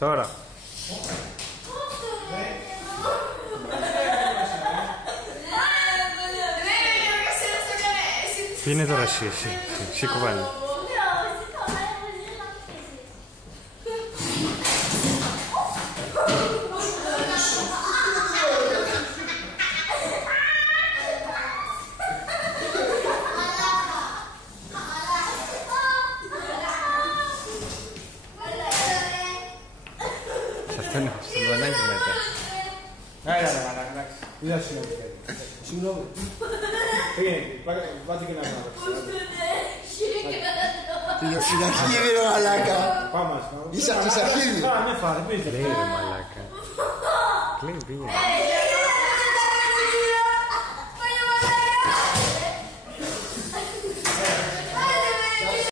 Τώρα. Τι είναι τώρα εσύ κουβάνι. Αυτό είναι στο λουβανάκι μετά. Έλα ρε μαλάκα, εντάξει. Είδα συγγνώμη. Συγγνώμη. Πάτε και να κάνετε. Είναι αρχίδι ρε μαλάκα. Πάμε. Είσαι αρχίδι. Α, ναι φάρε, πείτε. Κλαίει ρε μαλάκα. Κλαίει πήγαινε.